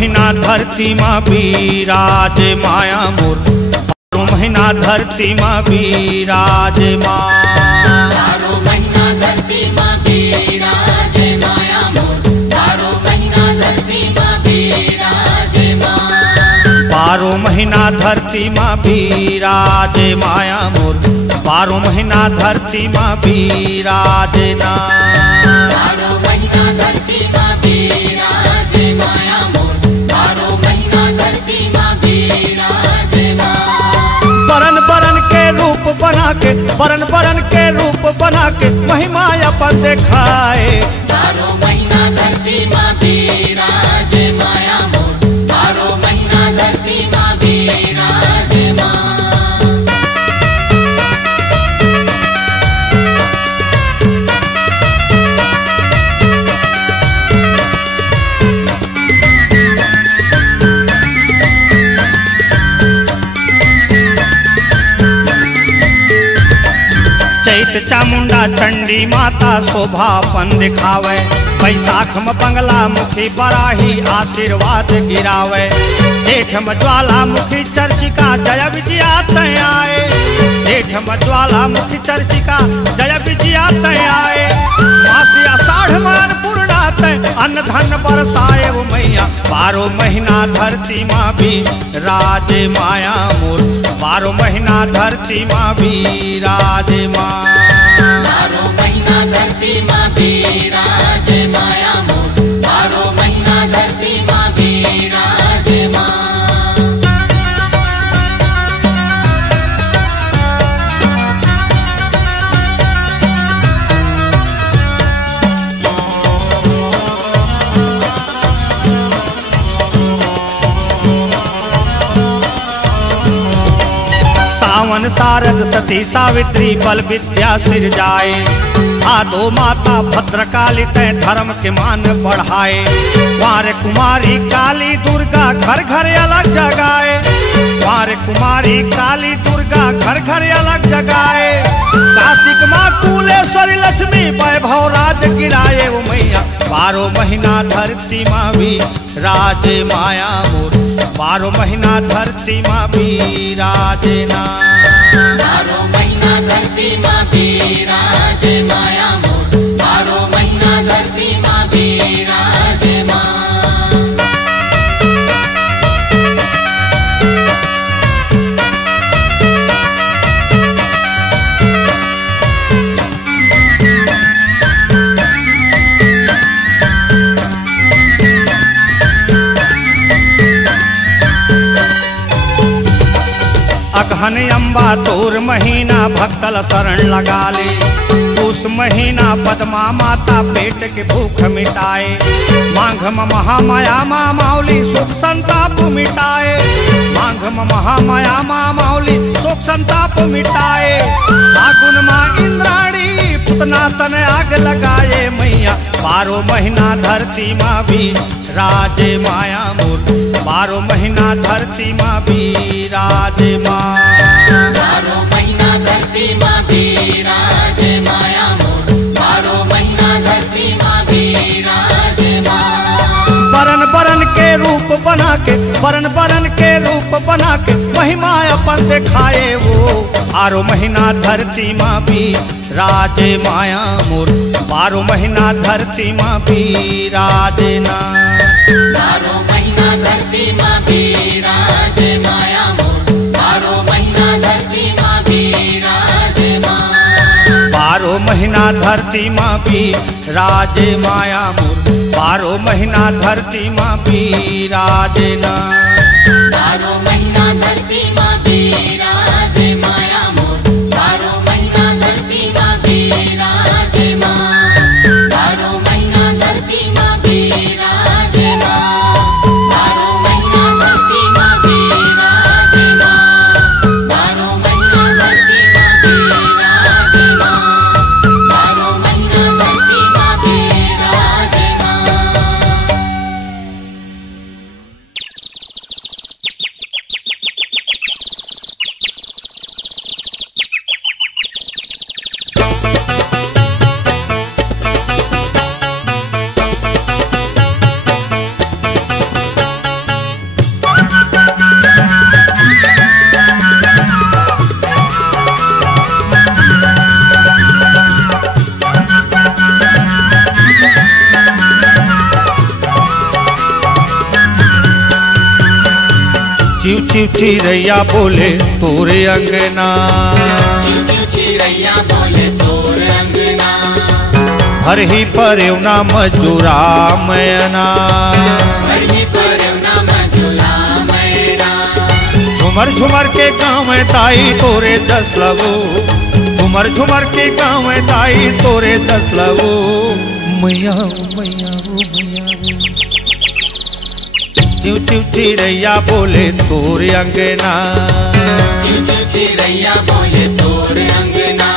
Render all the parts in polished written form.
महीना धरती माँ बिराज माया मोर, 12 महीना धरती माँ बिराज माँ। 12 महीना धरती माँ बिराज माया मोर, 12 महीना धरती माँ बिराज माँ। 12 महीना धरती माँ बिराज माया मोर, 12 महीना धरती माँ बिराज ना। 12 महीना धरती माँ बिराज माया मोर, 12 महीना धरती माँ बिराज माँ। बरन बरन के रूप बना के, बरन बरन के रूप बना के महिमा अपन दिखाए। 12 महीना धरती माँ बिराज माया मोर, 12 महीना धरती माँ बिराज माँ। चैत चामुंडा चंडी माता शोभापन दिखावे, बैसाख में बंगला मुखी बराही आशीर्वाद गिरावे। जेठ में ज्वालामुखी चर्चिका जय विजया तय आए, जेठ में ज्वालामुखी चर्चिका जय विजया तय आए। मासी आषाढ़ में अन्नपूर्णा तय अन्न धन बरसाए वो मैया। 12 महीना धरती माँ बिराज माया मोर, 12 महीना धरती माँ बिराज माँ। 12 महीना धरती माँ बिराज माया मोर, 12 महीना धरती माँ बिराज माँ। सावन शारद सती सावित्री बल विद्या सिर जाए। आदो माता भद्रकाली तय धर्म के मान बढ़ाए। कुंवर कुमारी काली दुर्गा घर घर अलग जगाए, कुंवर कुमारी काली दुर्गा घर घर अलग जगाए। कार्तिक माँ कुलेश्वरी लक्ष्मी वैभव राज गिराए वो मैया। 12 महीना धरती माँ बिराज माया मोर, 12 महीना धरती माँ बिराज ना। 12 महीना धरती माँ बिराज माया मोर, 12 महीना धरती माँ बिराज माँ। अगहन अम्बा तोर महीना भक्तल शरण लगा ले। उस महीना पद्मा माता पेट के भूख मिटाए। माघ में महामाया माँ मौली सुख संताप मिटाए, माघ में महामाया माँ मौली सुख संताप मिटाए। फागुन माँ इंद्राणी पुतना तन आग लगाए मैया। 12 महीना धरती माँ बिराज माया मोर, 12 महीना धरती माँ बिराज माँ। 12 महीना धरती माँ बिराज माया मोर, 12 महीना धरती माँ बिराज माँ। बरन बरन के रूप बना के, बरन बरन के रूप बना के महिमा अपन दिखाए वो। 12 महीना धरती माँ बिराज माया मोर, 12 महीना धरती माँ बिराज ना। 12 महीना धरती माँ बिराज माया मोर, 12 महीना धरती माँ बिराज माँ। 12 महीना धरती माँ बिराज माया मोर, 12 महीना धरती माँ बिराज ना। 12 महीना धरती माँ बिराज माया मोर, 12 महीना धरती माँ बिराज माँ। 12 महीना धरती माँ बिराज माँ, 12 महीना धरती माँ बिराज माँ, 12 महीना धरती माँ बिराज माँ, 12 महीना धरती माँ बिराज माँ। चिव चिव चिरैया बोले तोरे अंगना, चिव चिव चिरैया बोले तोरे अंगना, हरही परयोना मजूरा मैना, हरही परयोना मजूरा मैना। झुमर झुमर के गाँव ताई तोरे दस लवो, झुमर झुमर के गाँव ताई तोरे दस लवो। मैया मैया मैया चिव चिव चिरैया बोले तोरे अंगना, चिव चिव चिरैया बोले तोरे अंगना।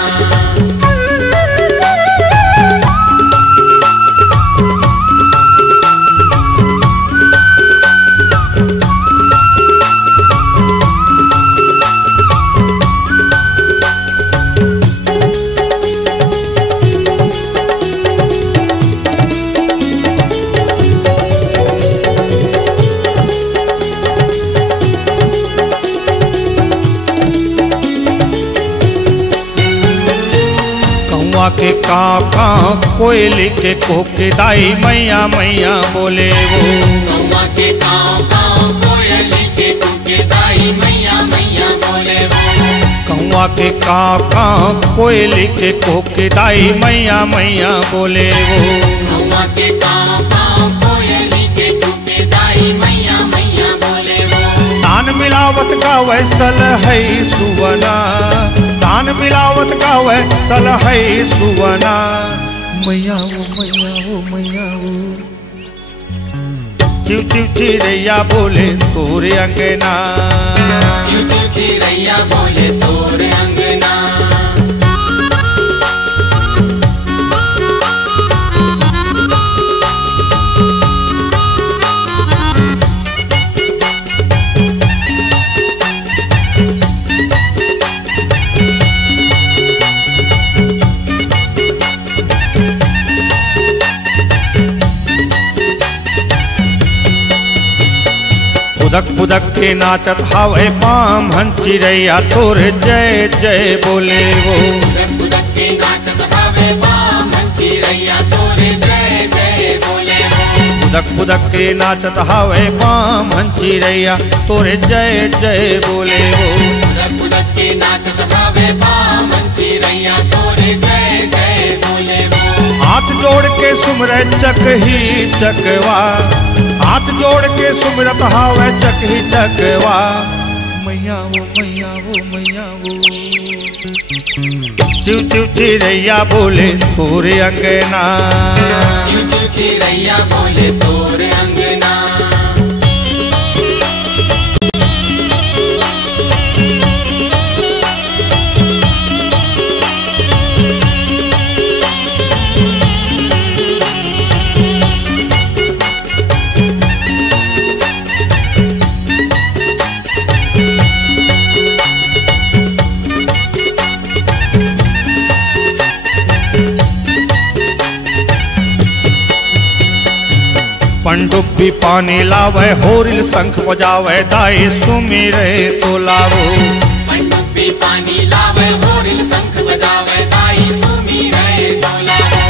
के काँ काँ कोयली के कोके दाई मैया मैया बोले वो, कौवा के काँव काँव कोयली के कूके दाई मैया मैया बोले वो। कौआ के काँ काँ कोयली के कोके दाई मैया मैया बोले वो। कौवा के काँव काँव कोयली के कूके दाई मैया मैया बोले वो। तान मिलावत का वैसल है सुवना, तान मिलावत का वैसल है सुवना। मैया वो मैया वो चिव चिव चिरैया बोले तोरे अंगना, चिव चिव चिरैया बोले तोरे अंगना। फुदक फुदक के नाचत हावे पाम हन चिरैया तोरे जय जय बोले वो। फुदक फुदक के नाचत हावे बामन चिरैया तोरे जय जय बोले वो। फुदक फुदक के नाचत हावे पाम हन चिरैया तोरे जय जय बोले वो। फुदक फुदक के नाचत हावे बामन चिरैया तोरे जय जय बोले वो। हाथ जोड़ के सुमरे चक ही चकवा, हाथ जोड़ के सुमरत हावे चक ही चकवा। मैया वो मैया वो मैया वो चिव चिव चिरैया बोले तोरे अंगना, चिव चिव चिरैया बोले तोरे अंगना। पंडुब्बी पानी लावे होरिल शंख बजावे दाई सुमिरे तो लावो। पंडुब्बी पानी लावे होरिल शंख बजावे दाई सुमिरे तो लावो।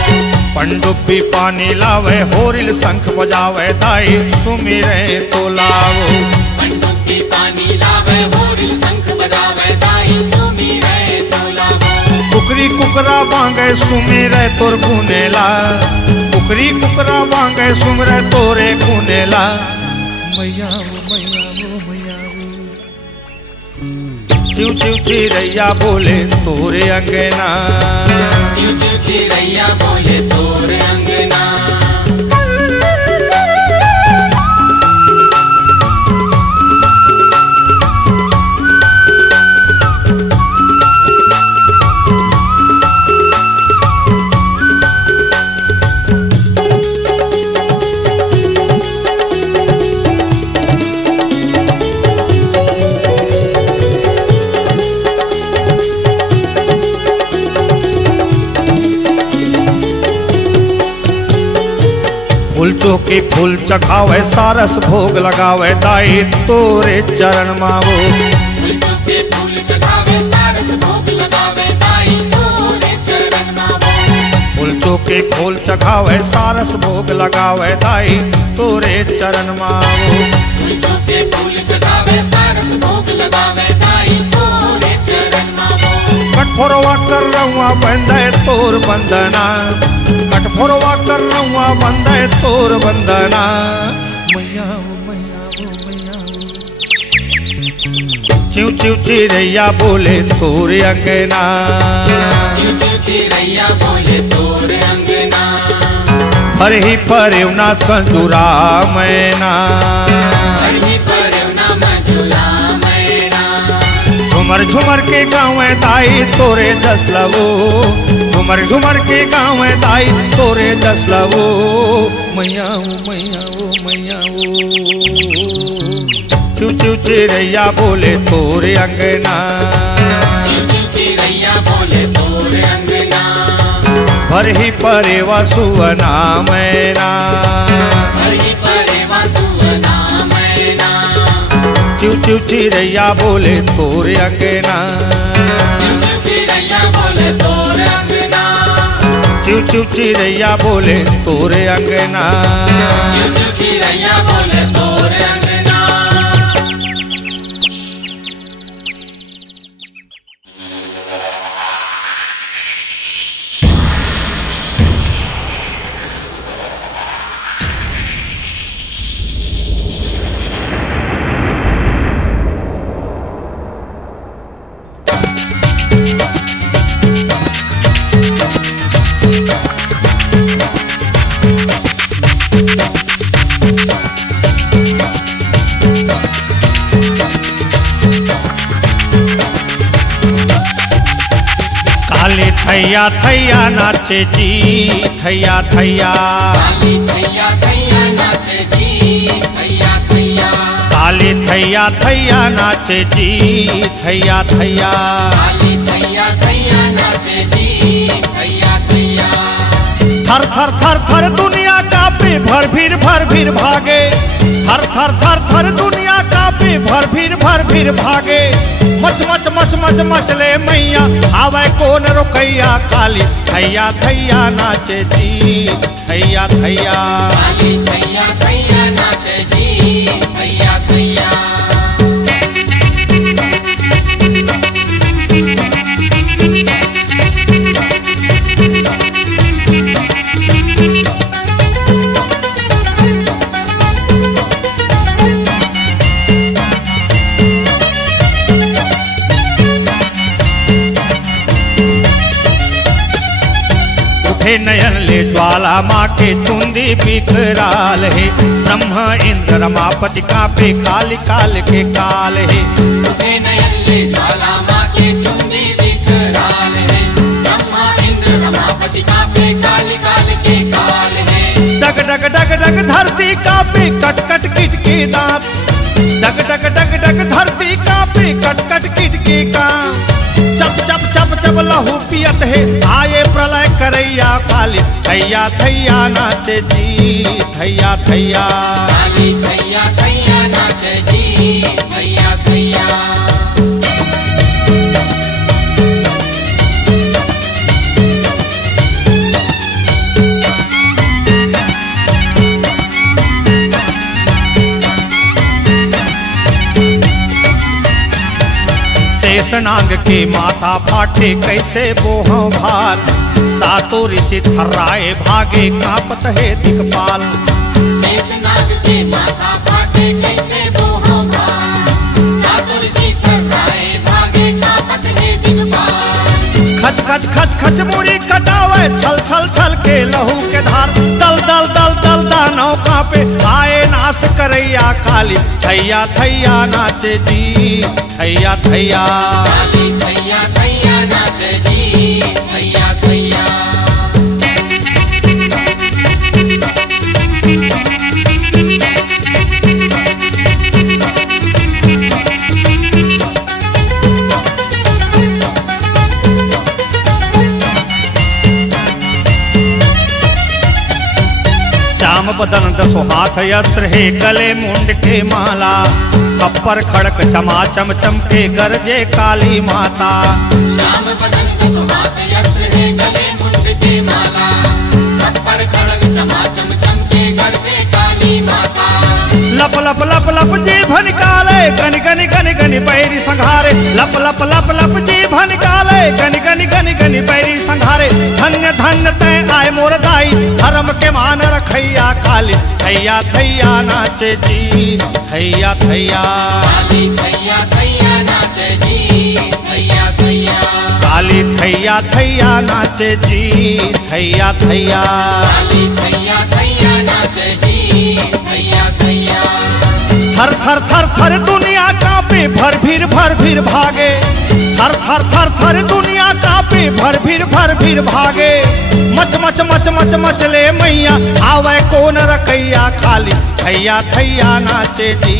पंडुब्बी पानी लावे होरिल शंख बजावे दाई सुमिरे तो लावो। पंडुब्बी पानी लावे होरिल शंख बजावे दाई सुमिरे तो लावो। कुकरी कुकरा बांगे सुमिरे तोर गुनेला, कुकरी कुकरा बांगे सुमरे तोरे गुनेला। मैया वो मैया वो मैया वो चिव चिव चिरैया बोले तोरे अंगना, चिव चिव चिरैया बोले तोरे अंगना। फूल चौकी फूल चखावे सारस भोग लगावे दाई तोरे चरण मावो। फूल चौके फूल चढ़ावे सारस भोग लगावे दाई तोरे चरण मावो। फूल चौकी फूल चखावे सारस भोग लगावे दाई तोरे चरण मावो। फूल चौके फूल चढ़ावे लगावे सारस भोग लगावे दाई तोरे चरण मामो कठफोरवा कर रहुआ बंधे तोर बंदना कठफोरवा कर रहुआ बंधे तोर बंदना मैया ओ मैया ओ मैया चिव चिव चिरैया बोले तोरे अंगना चिव चिव चिरैया बोले तोरे अंगना हर ही परवना संजुरा मैना हर ही परवना मंजुला मैना झुमर झुमर के गाँव दाई तोरे दसलवो झुमर झुमर के गाँव दाई तोरे दसलवो मैया ओ मैया ओ मैया ओ चिव चिव चिरैया बोले तोरे अंगना चिव चिव चिरैया बोले तोरे अंगना हर ही परेवा सुवना मैना हर ही परेवा सुवना मैना चिव चिव चिरैया बोले तोरे अंगना चिव चिव चिरैया बोले तोरे अंगना चिव चिव चिरैया बोले तोरे अंगना चिव चिव चिरैया बोले तोरे अंगना थैया थैया नाचे जी थैया थैया काली थैया थैया नाचे जी थैया थैया काली थैया थैया नाचे जी थैया थैया काली थैया थैया नाचे जी थैया थैया थर थर थर थर दुनिया कांपे भर भीर भागे थर थर थर थर दुनिया कांपे भर भीर भागे मच मच मच मच मचले मैया आवे कौन रोकैया काली थैया थैया नाचे जी थैया थैया काली थैया थैया नाचे जी थैया थैया हे नयन ले ज्वाला माँ के चुंदी बिखराल है ब्रह्मा इंद्र रमापति कांपे काली काल के काल है हे नयन ले ज्वाला माँ के चुंदी बिखराल है ब्रह्मा इंद्र रमापति कांपे काली काल के काल है डग डग डग डग धरती कांपे कट कट किट के दांत डग डग डग डग धरती कांपे कट कट किट के कांप चप चप चप चप लहू पियत है आए प्रलय करैया काली थैया थैया नाचे जी थैया थैया काली थैया थैया नाचे जी थैया थैया शेषनाग के माथा फाटे कैसे बोह भाल सातो ऋषि थर्राए भागे कांपत है दिक्पाल शेषनाग के माथा फाटे कैसे बोह भाल सातो ऋषि थर्राए भागे कांपत है दिक्पाल खच खच खच खच मुड़ी कटावे छल छल छल के लहू के धार दल दल दल दल दानव कांपे आए नाश करैया काली थैया थैया नाचे जी थैया थैया काली थैया थैया नाचे जी थैया थैया श्याम बदन दसो हाथ अस्त्र है गले मुंड के माला खप्पर खड़क चमा चम चमके गरजे काली माता श्याम बदन दसो हाथ अस्त्र है गले मुंड के माला खप्पर खड़क चमा चम चमके गरजे काली माता लप लप लप लप जीभ निकाले गनि गनि गनि गनि बैरी संघारे लप लप लप लप जीभ निकाले गनि गनि गनि गनि बैरी संघारे धन्य धन्य तय आए मोर दाई धर्म के मान रखैया काली थैया थैया नाचे जी थैया थैया काली थैया थैया नाचे जी थैया थैया काली थैया थैया नाचे जी थैया थैया काली थैया थैया नाचे जी थैया थैया थर थर थर थर दुनिया कांपे भर भीर भागे थर थर थर थर दुनिया कांपे भर भीर भागे मच मच मच मच मच ले मैया आवे कौन रखैया खाली थैया थैया नाचे जी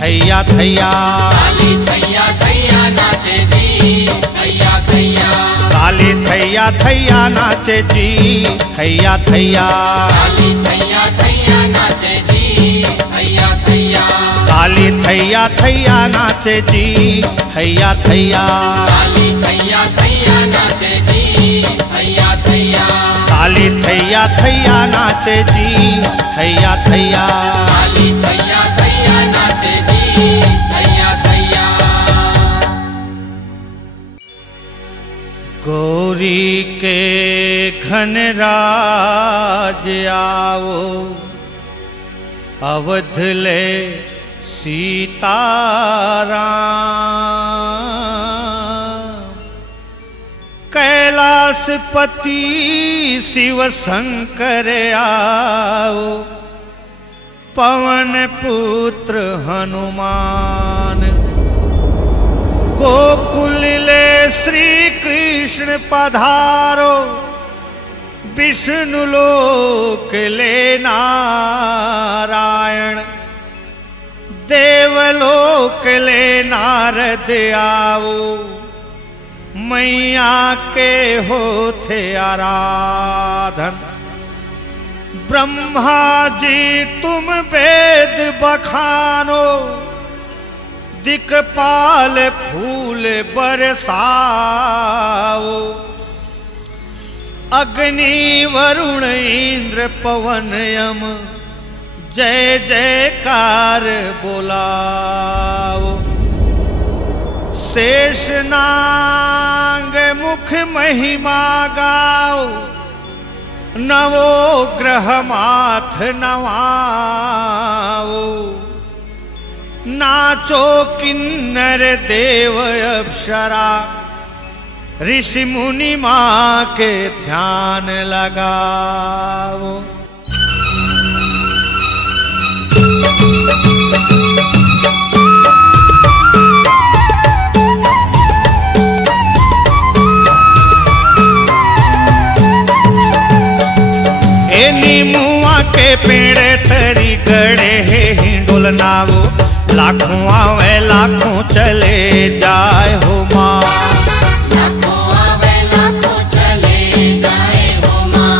थैया थैया काली थैया थैया नाचे जी थैया थैया काली थैया थैया नाचे जी थैया थैया काली थैया थैया नाचे जी थैया थैया काली थैया थैया नाचे जी थैया थैया काली थैया थैया नाचे जी थैया थैया काली थैया थैया नाचे जी थैया थैया काली थैया थैया नाचे जी थैया थैया गौरी के घन राज आओ अवध ले सीताराम कैलाशपति शिव शंकर आओ पवन पुत्र हनुमान गोकुल ले श्री कृष्ण पधारो विष्णु लोक ले नारायण देवलोक ले नारद आओ मैया के होते आराधन ब्रह्मा जी तुम वेद बखानो दिक्पाल फूल बरसाओ अग्नि वरुण इंद्र पवन यम जय जयकार बोलाओ शेष नाग मुख महिमा गाओ नवो ग्रह माथ नवाओ नाचो किन्नर देव अप्सरा ऋषि मुनि माँ के ध्यान लगाओ नीमुआ के पेड़ तरी गड़े है हिंडोल नावो लाखों आवे लाखों चले जाए हो माँ लाखों आवे लाखों चले जाए हो माँ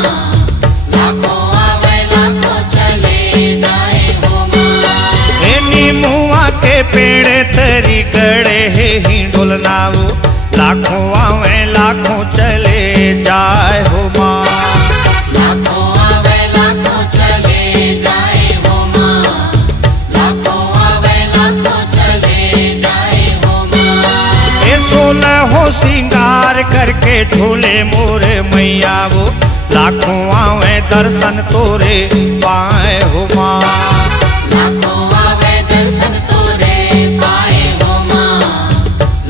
लाखों आवे लाखों चले जाए हो माँ नीमुआ के पेड़ तरी गड़े है हिंडोल नावो लाखों आवे लाखों चले जाए हो माँ हो सिंगार करके झूले मोरे मैया वो लाखों आवे दर्शन तोरे पाए हो माँ लाखों आवे दर्शन तोरे पाए हो माँ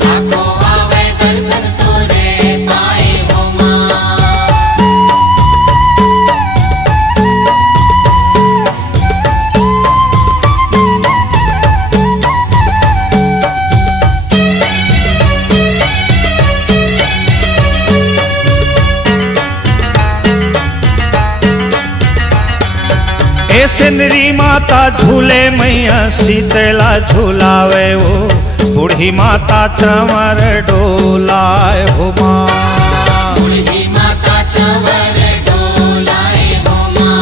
लाखों आवे दर्शन तोरे पाए हो माँ सिंदरी माता झूले मैया शीतला झूलावे वो बूढ़ी माता चंवर डोलाए हो माँ बूढ़ी माता चंवर डोलाए हो माँ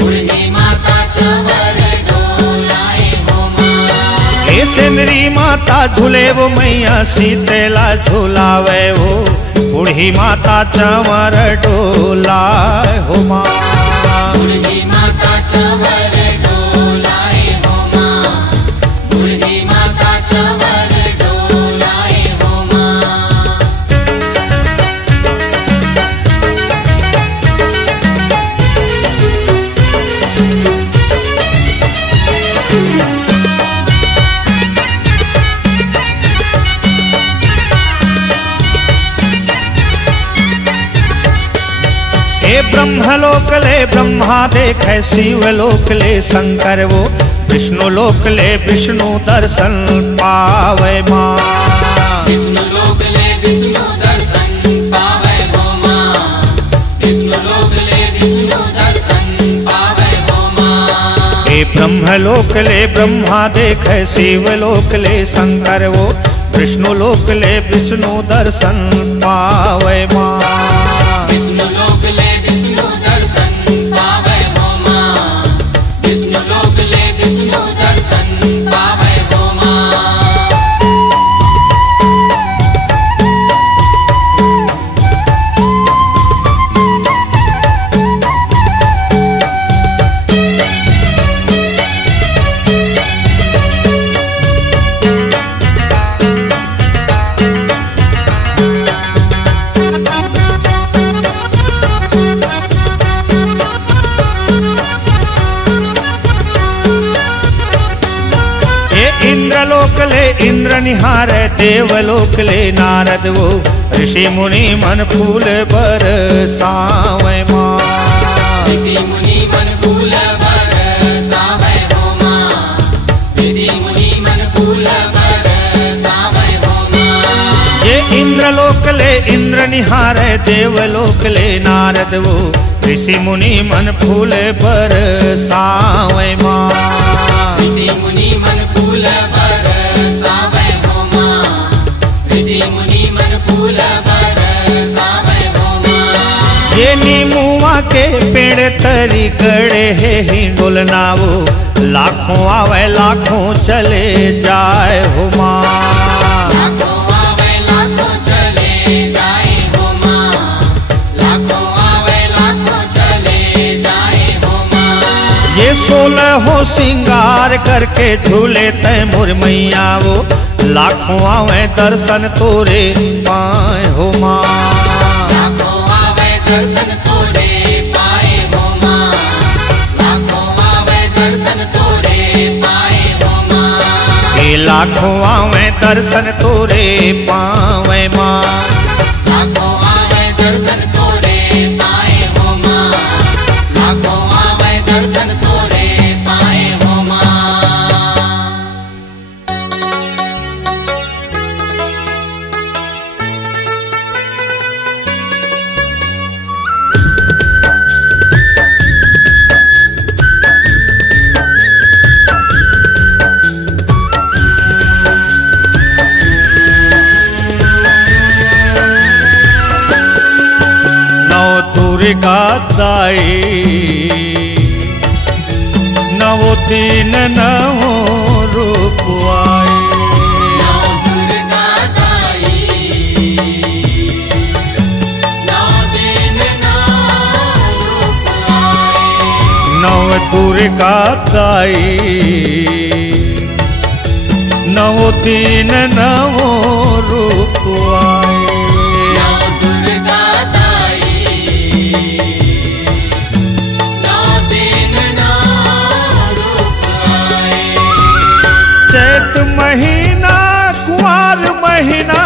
बूढ़ी माता चंवर डोलाए हो माँ सिंदरी माता झूले वो मैया शीतला झूलावे वो बूढ़ी माता चंवर डोलाए हो माँ बूढ़ी माता चंवर डोलाए हो लोक ले ब्रह्मा देखे, शिव लोक ले शंकर वो, विष्णु लोक ले विष्णु दर्शन पावे माँ। विष्णु लोक ले विष्णु दर्शन पावे हो माँ, विष्णु लोक ले विष्णु दर्शन पावे हो माँ। हे ब्रह्म लोक ले ब्रह्मा देखे, शिव लोक ले शंकर वो, विष्णु लोक ले विष्णु दर्शन पावे माँ। विष्णु लोक ले विष्णु दर्शन पावे हो माँ, विष्णु लोक ले विष्णु दर्शन पावे हो माँ। इंद्रलोक ले इंद्र निहारे, देवलोक ले नारद वो, ऋषि मुनि मन फूल बरसावे माँ। ऋषि मुनि मन फूल बरसावे हो माँ, ऋषि मुनि मन फूल बरसावे हो माँ। ये इंद्रलोक ले इंद्र निहारे, देवलोक ले नारद वो, ऋषि मुनि मन फूल बरसावे माँ। ऋषि मुनि मन फूल बरसावे हो माँ, ऋषि मुनि मन फूल बरसावे हो माँ। ये नीमुआ के पेड़ तरी गड़े है हिंडोलना वो, लाखों आवे लाखों चले जाए हो माँ। लाखों आवे लाखों चले जाए हो माँ, लाखों आवे लाखों चले जाए हो माँ। ये 16 हो सिंगार करके झूले तय मोर मैया वो, लाखों आवे दर्शन तोरे पाए हो माँ। लाखों आवे दर्शन तोरे पाए हो माँ, लाखों आवे दर्शन तोरे पाए हो माँ। ये लाखों आवे दर्शन तोरे पावे माँ। लाखों आवे दर्शन तोरे पाए हो माँ, लाखों आवे दर्शन तोरे पाए हो माँ। दुर्गा दाई नवो तीन नवो रूप आए। नौ दुर्गा दाई, नौ दिन नौ रूप आए। नव दुर्गा दाई नवो तीन नवो रूप आए। नौ दुर्गा दाई, नौ दिन नौ रूप आए। चैत महीना कुंवार महीना,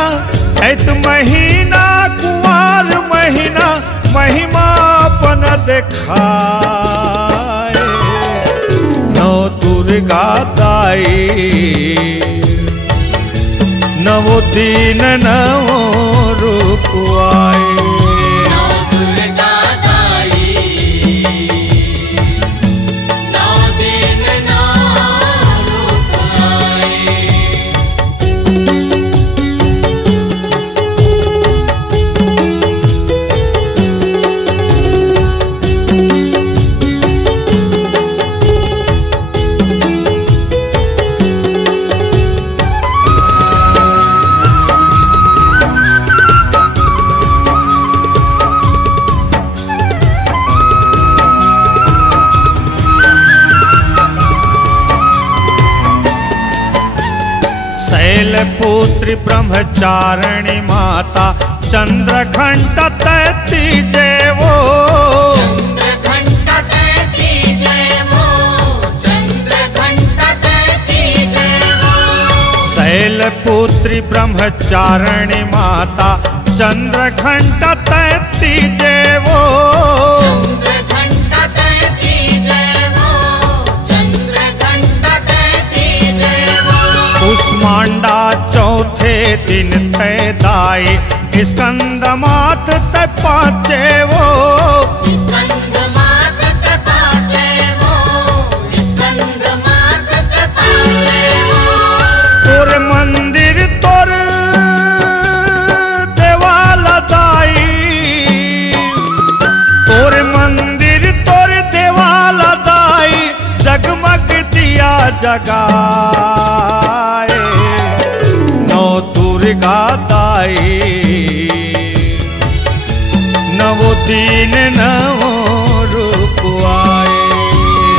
चैत महीना कुंवार महीना, महिमा अपन देखाए। नौ दुर्गा दाई नवो तीन नवो रूप आए। नौ दुर्गा दाई, नौ दिन नौ रूप आए। शैलपुत्री ब्रह्मचारिणी माता, चंद्रघंट तैती जय वो। चंद्रघंटा तैती जय वो, चंद्रघंटा तैती जय वो। शैलपुत्री ब्रह्मचारिणी माता, चंद्रघंट तैती जय वो। चंद्रघंटा दिन तय दाई स्कंद मात तय पाचे वो स्कंद मात ते पाचे वो स्कंद मात ते पाचे वो तोर मंदिर तोर देवाला दाई तोर मंदिर तोर देवाला दाई जगमग दिया जगाए नौ दुर्गा दाई नवो दीन नवो रूप आए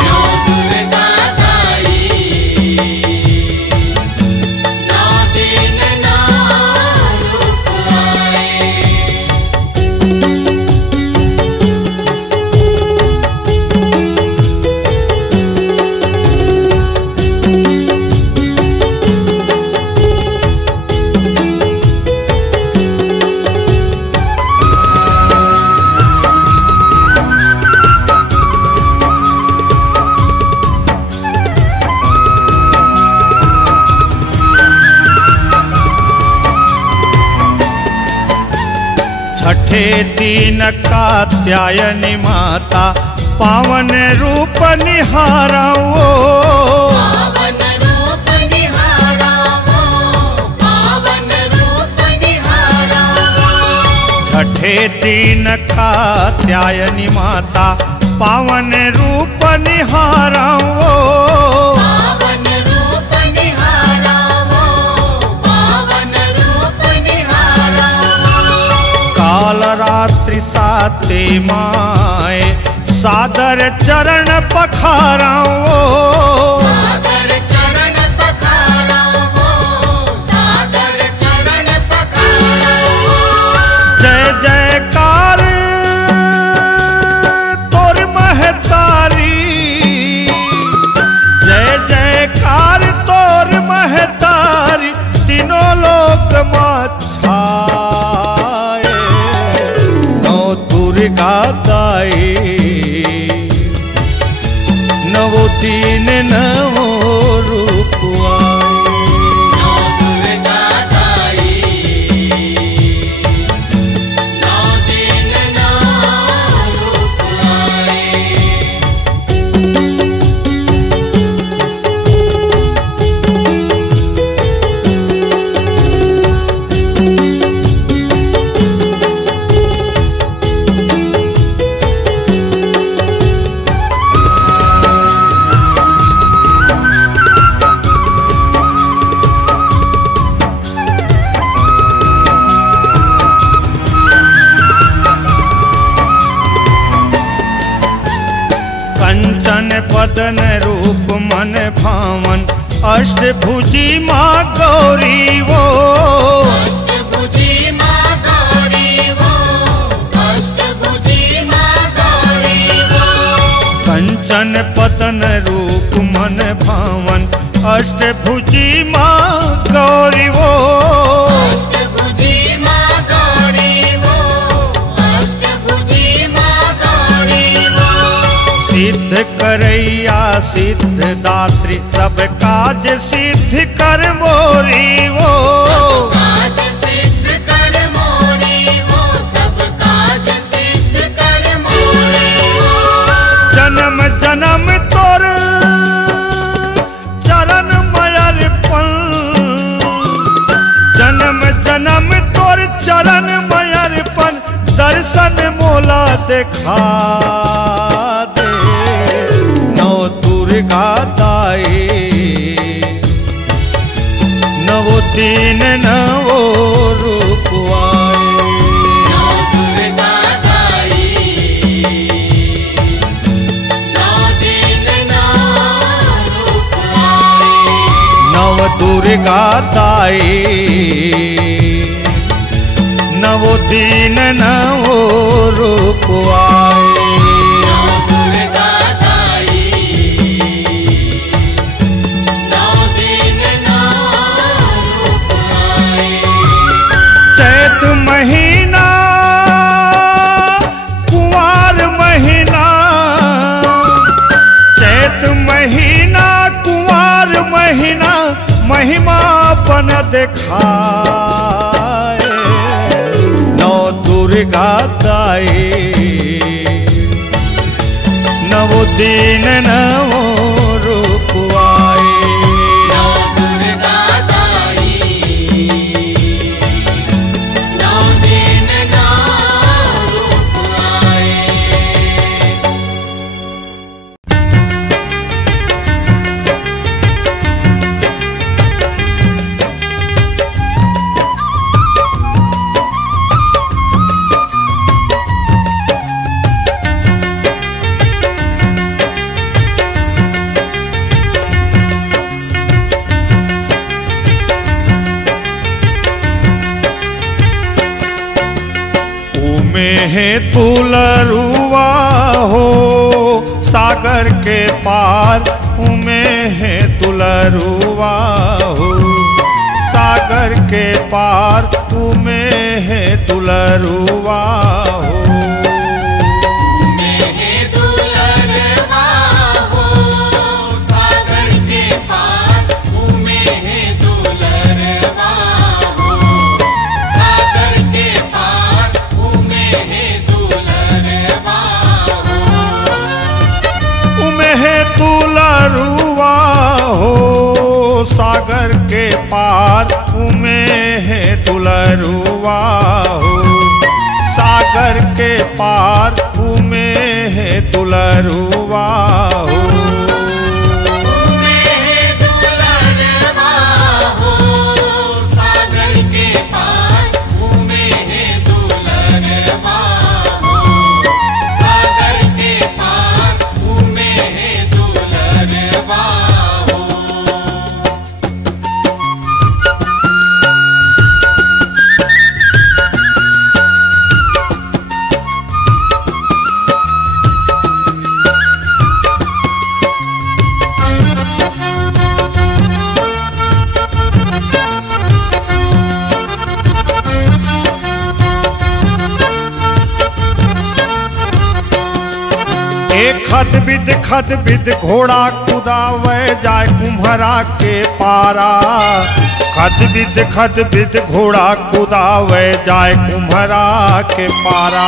नौ दुर्गा दाई नौ दिन नौ रूप आए छठे दिन कात्यायनी माता पावन रूप निहारो पावन रूप निहारावो पावन रूप निहारावो छठे दिन कात्यायनी माता पावन रूप निहारो पावन रूप निहारावो पावन रूप निहारावो काल रात्रि साते माए सादर चरण पखाराओ सागर चरण पखारावो सागर चरण पखारावो जय जयकार तोर महतारी जय जयकार तोर महतारी तीनों लोक छाए नौ दुर्गा दाई नवो दीन नवो रूप आए नौ दुर्गा दाई नौ दिन नौ रूप आए कंचन पदन रूप मन भावन अष्टभुजी माँ गौरी वो अष्टभुजी माँ गौरी वो अष्टभुजी माँ गौरी वो कंचन पदन रूप मन भावन अष्टभुजी माँ गौरी वो अष्टभुजी माँ गौरी वो अष्टभुजी माँ गौरी वो सिद्ध करैया सिद्ध दात्री सब काज सिद्ध कर मोरी वो काज सिद्ध कर मोरी वो सब काज सिद्ध कर मोरी वो जन्म जन्म तोर चरण मयरपन जन्म जन्म तोर चरण मयरपन दर्शन मोला देखा दे नौ दुर्गा दाई नवो दीन नवो रूप आए नौ दुर्गा दाई नौ दिन नौ रूप आए नव दुर्गा दाई नवो दीन नवो रूप आए नौ दुर्गा दाई नौ दिन नौ रूप आए चैत महीना कुंवार महीना चैत महीना कुंवार महीना महिमा बन देखा दुर्गा दाई। नवो दिन नवो रूप आए, नौ दुर्गा दाई, नौ दिन नौ रूप आए। है तुलरुआ हो सागर के पार, उमे है तुलरुआ हो सागर के पार, उमे है तुलरुआ हो। सागर के पार उमे है दुलरुआ हो सागर के पार उमे है दुलरुआ हो। खद बिद घोड़ा कुदावे जाए कुम्हरा के पारा, खद बिद घोड़ा कुदावे जाए कुम्हरा के पारा।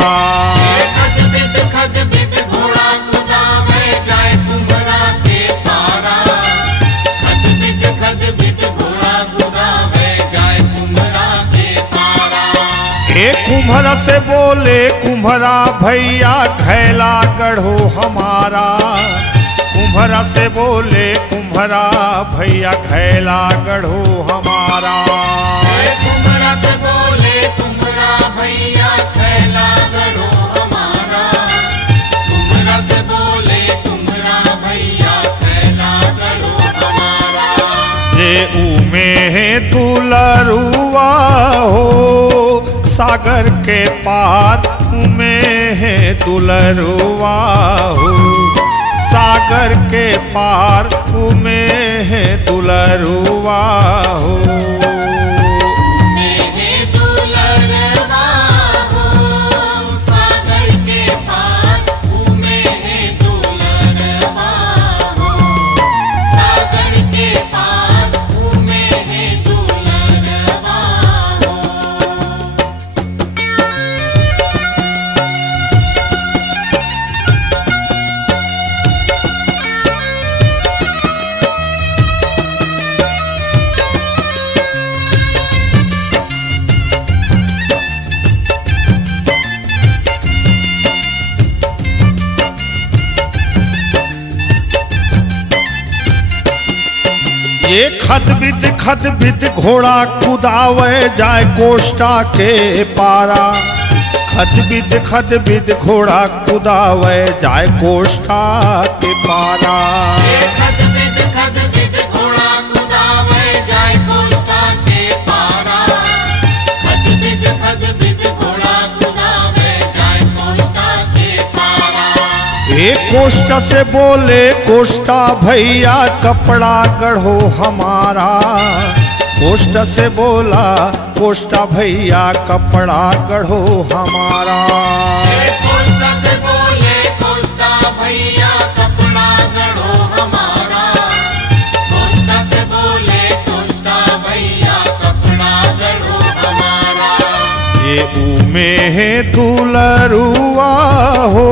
खद बिद घोड़ा कुदावे जाए कुम्हरा के पारा, खद बिद घोड़ा कुदावे जाए कुम्हरा के पारा। एक कुम्हरा से बोले कुम्हरा भैया घैला गढ़ो हमारा, कुम्हरा से बोले कुम्हरा भैया घैला गढ़ो हमारा। कुम्हरा से बोले कुम्हरा भैया घैला गढ़ो हमारा, कुम्हरा से बोले कुम्हरा भैया घैला गढ़ो हमारा। जे उमे है दुलरुआ हो सागर के पार, उमे है दुलरुआ हो सागर के पार, उमे है दुलरुआ हो। ये खद बिद घोड़ा कुदावे जाए कोष्टा के पारा, खद बिद घोड़ा कुदावे जाए कोष्टा के पारा। खद बिद घोड़ा कुदावे जाए कोष्टा के पारा, खद बिद घोड़ा कुदावे जाए कोष्टा के पारा। एक कोष्टा से बोले कोष्टा भैया कपड़ा गढ़ो हमारा, कोष्टा से बोला कोष्टा भैया कपड़ा गढ़ो हमारा। कोष्टा से बोले कोष्टा भैया कपड़ा गढ़ो हमारा, कोष्टा से बोले कोष्टा भैया कपड़ा गढ़ो हमारा। ये में दुलरुआ हो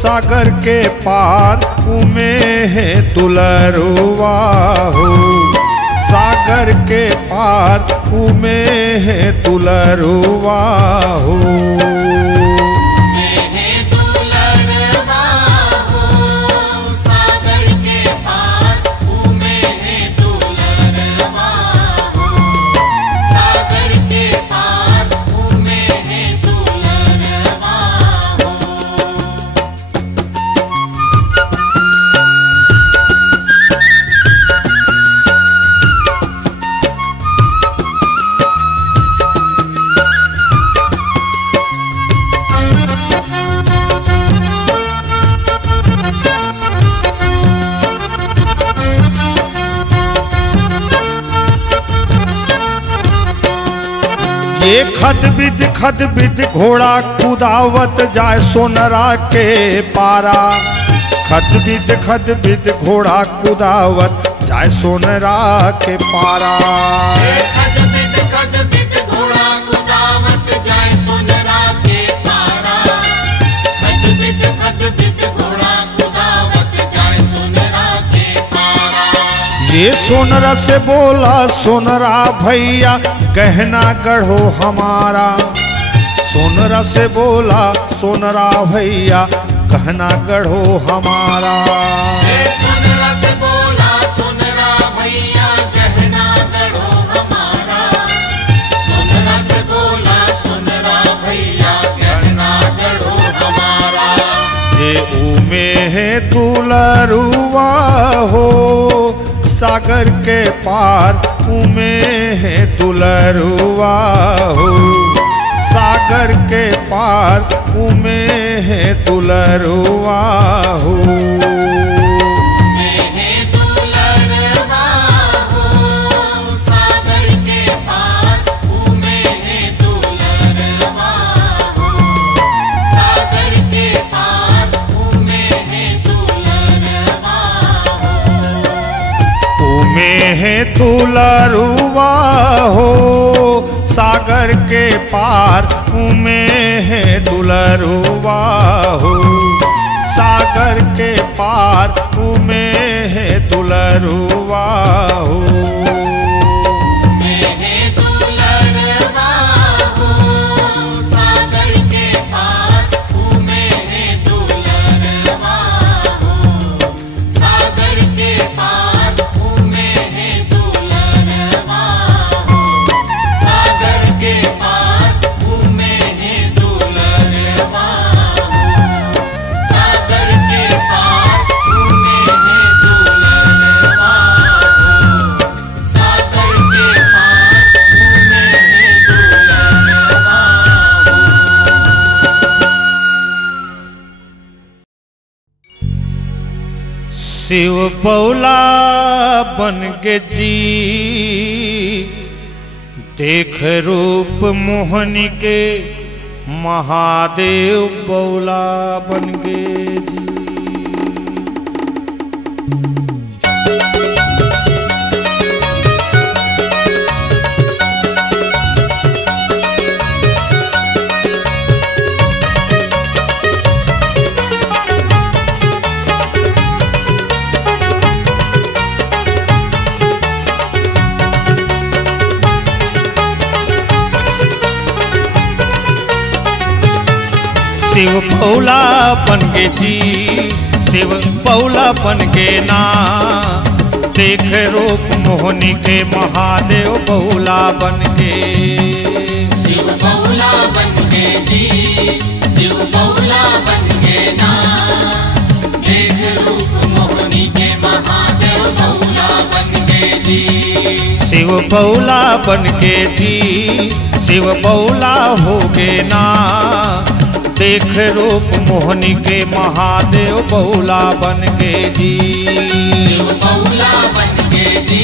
सागर के पार में दुलरुआ हो सागर के पार में दुलरुआ हो ये खद बिद घोड़ा कुदावत जाए सोनरा के पारा खद बिद घोड़ा कुदावत जाए सोनरा के पारा खद बिद घोड़ा कुदावत जाए सोनरा के पारा खद बिद घोड़ा कुदावत जाए सोनरा के पारा। ये सोनरा से बोला सोनरा भैया गहना गढ़ो हमारा सोनरा से बोला सोनरा भैया गहना गढ़ो हमारा सोनरा से बोला सोनरा भैया गहना गढ़ो हमारा सोनरा से बोला सोनरा भैया गहना गढ़ो हमारा। ये उमे है दुलरुआ हो सागर के पार उमे है दुलरुआ हो सागर के पार उमे है दुलरुआ हो सागर के पार उमे है दुलरवा हो सागर के पार उमे है दुलरवा हो उमे है दुलरुआ हो सागर के पार उमे है दुलरुआ हो सागर के पार उमे है दुलरुआ हो सागर के पार उमे है दुलरवा हो सागर के पार उमे है दुलरवा हो सागर के पार उमे है दुलरवा हो सागर के पार उमे है दुलरवा हो सागर के पार उमे है दुलरवा शिव बौला बन के जी देख रूप मोहनी के महादेव बौला बन के जी शिव बौला बन के जी शिव बौला बन के ना देख रूप मोहनी के महादेव बौला बन के शिव बौला बन के जी शिव बौला बन के ना देख रूप मोहनी के महादेव बौला बन के जी शिव बौला बन के जी शिव बौला हो गे ना देख रूप मोहनी के महादेव बौला बन के जी शिव बौला बन के जी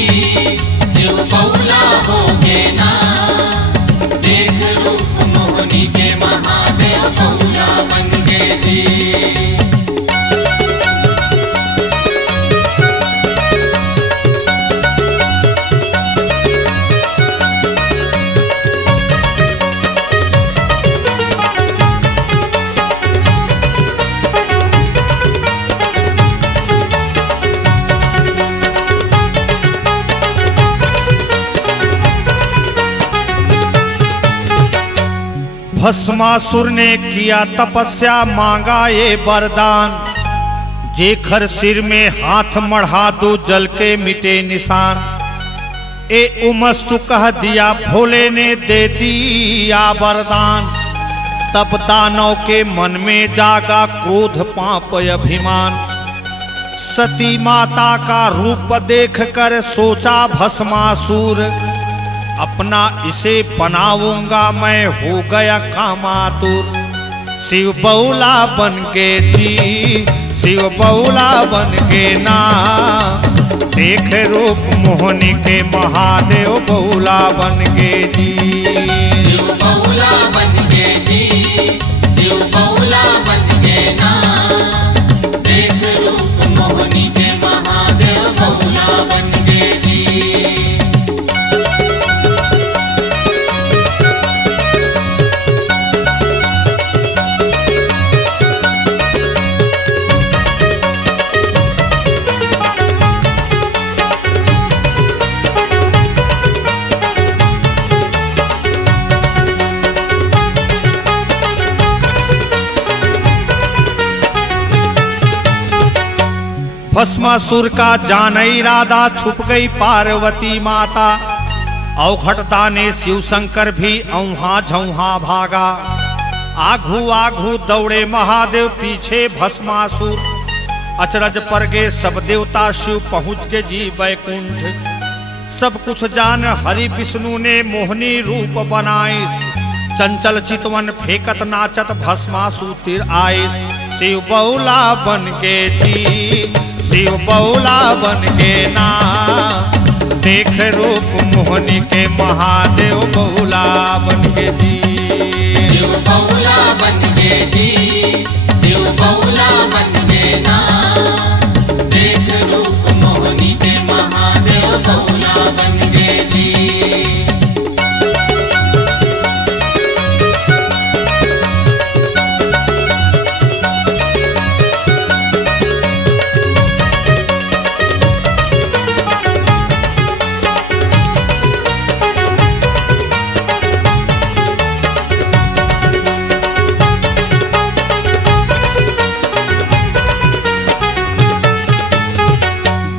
शिव बौला हो गे ना देख रूप मोहनी के महादेव बौला बन के जी। भस्मासुर ने किया तपस्या, मांगा ये वरदान, जेखर सिर में हाथ मढ़ा दो जल के मिटे निशान। ए उमस्तु कह दिया भोले ने, दे दिया वरदान। तब दानव के मन में जागा क्रोध पाप अभिमान। सती माता का रूप देख कर सोचा भस्मासुर, अपना इसे बनाऊंगा मैं, हो गया कामातुर। शिव बौला बन के जी, शिव बौला बन के ना, देख रूप मोहनी के महादेव बौला बन के जी। शिव बौला बन के जी, शिव बौला बन के ना, देख रूप मोहनी के महादेव बौला बन के जी। भस्मासुर का जान इरादा, छुप गई पार्वती माता। अवघटता ने शिव शंकर भी औहा झौहा भागा। आघू आघू दौड़े महादेव, पीछे भस्मासुर। अचरज पर गे सब देवता, शिव पहुँच के जी बैकुंठ। सब कुछ जान हरि विष्णु ने मोहनी रूप बनाई। चंचल चितवन फेंकत नाचत भस्मासुर तिर आइस। शिव बौला बन के जी, शिव बौला बन के ना, देख रूप मोहनी के महादेव बौला बन के जी। शिव बौला बन के जी, शिव बौला बन के ना, देख रूप मोहनी के महादेव बौला बन के जी।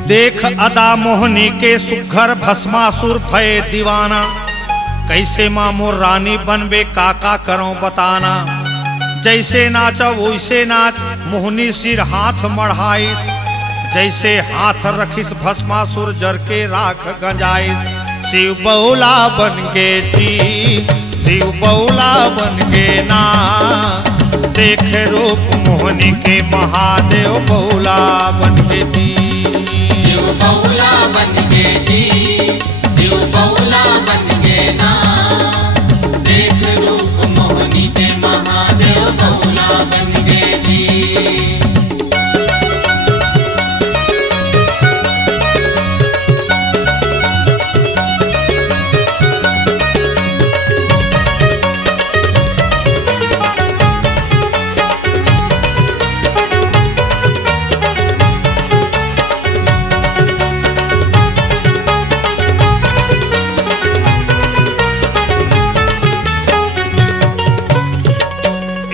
देख अदा मोहनी के सुघर, भस्मासुर भय दीवाना। कैसे मामो रानी बनबे, काका करो बताना। जैसे नाच वैसे नाच, मोहनी सिर हाथ मढ़ाइस। जैसे हाथ रखिस भस्मासुर, जर के राख गंजाइस। शिव बौला बन के जी, शिव बौला बन के ना, देख रूप मोहनी के महादेव बौला बन के जी। शिव बौला बन के जी, शिव बौला बन के ना, देख रूप मोहनी के महादेव बौला बन के जी।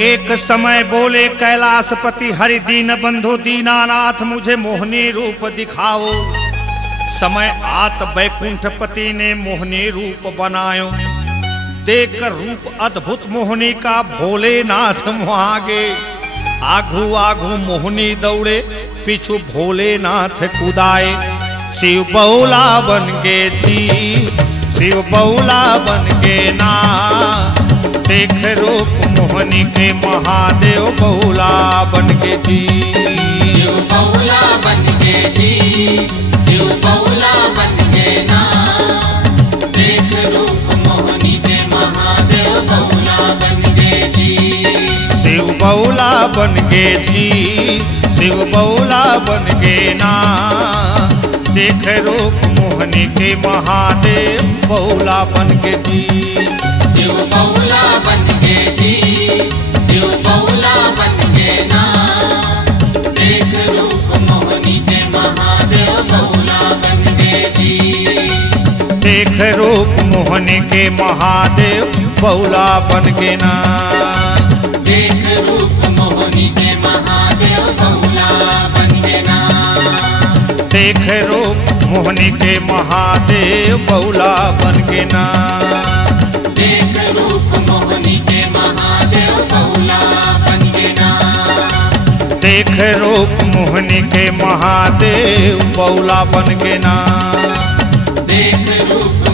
एक समय बोले कैलाशपति, हरि दीन बंधु दीनानाथ, मुझे मोहनी रूप दिखाओ। समय आत बैकुंठपति ने मोहनी रूप बनायो। देखकर रूप अद्भुत मोहनी का, भोलेनाथ मुहागे। आघू आघू मोहनी दौड़े, पीछू भोलेनाथ कुदाए। शिव बौला बन के जी, शिव बौला बन के ना, देख रूप मोहनी के महादेव बौला बन के जी। शिव बौला बन के जी, शिव बौला बन के ना, देख रूप मोहनी के महादेव बौला बन के जी। शिव बौला बन के जी, शिव बौला बन के ना, देख रूप मोहनी के महादेव बौला बन के जी। शिव बौला बन के जी, शिव बौला बन के ना, देख रूप मोहनी के महादेव बौला बन के जी। देख रूप मोहनी के महादेव बौला बन के ना। देख रूप मोहनी के महादेव बौला बन के ना। देख रूप मोहनी के महादेव बौला बन के ना। देख रूप मोहनी के महादेव बौला बन के ना। देख रूप मोहनी के महादेव बौला बन के ना। देख रूप